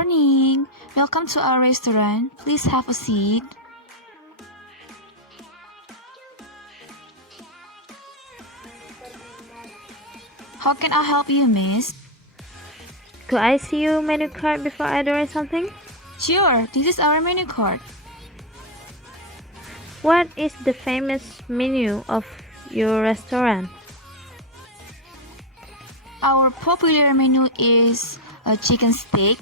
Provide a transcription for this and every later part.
morning. Welcome to our restaurant. Please have a seat. How can I help you, miss? Could I see your menu card before I order something? Sure, this is our menu card. What is the famous menu of your restaurant? Our popular menu is a chicken steak,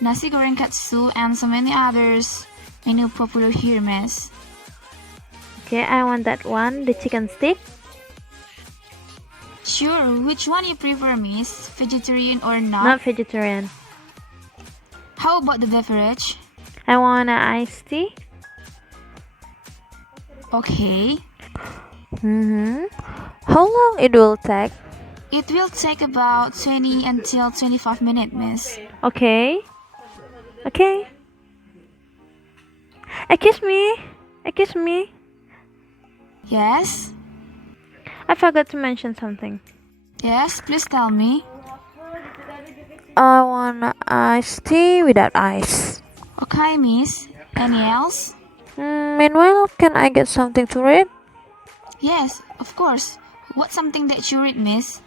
nasi goreng katsu, and so many others. Menu popular here, miss. Okay, I want that one, the chicken stick. Sure, which one you prefer, miss? Vegetarian or not? Not vegetarian. How about the beverage? I want an iced tea. Okay. How long it will take? It will take about 20 until 25 minutes, miss. Okay. Excuse me. Yes? I forgot to mention something. Yes, please tell me. I want an iced tea without ice. Okay, miss. Any else? Meanwhile, can I get something to read? Yes, of course. What's something that you read, miss?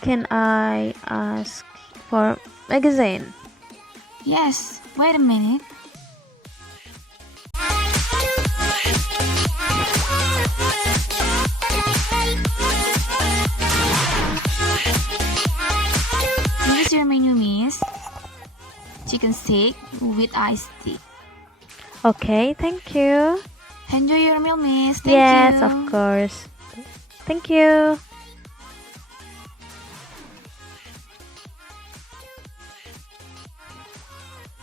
Can I ask for magazine? Yes, wait a minute. This is your menu, miss. Chicken steak with iced tea. Okay, thank you. Enjoy your meal, miss. Thank Yes, you. of course. Thank you.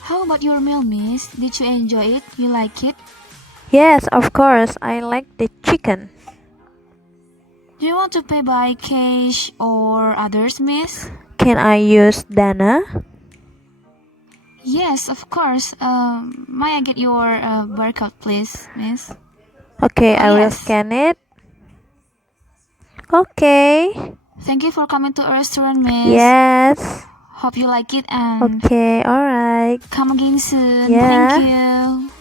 How about your meal, miss? Did you enjoy it? You like it? Yes, of course. I like the chicken. Do you want to pay by cash or others, miss? Can I use Dana? Yes, of course. May I get your barcode, please, miss? Okay, I will Yes. scan it. Okay. Thank you for coming to our restaurant, miss. Yes. Hope you like it and Okay, alright. come again soon. Yeah. Thank you.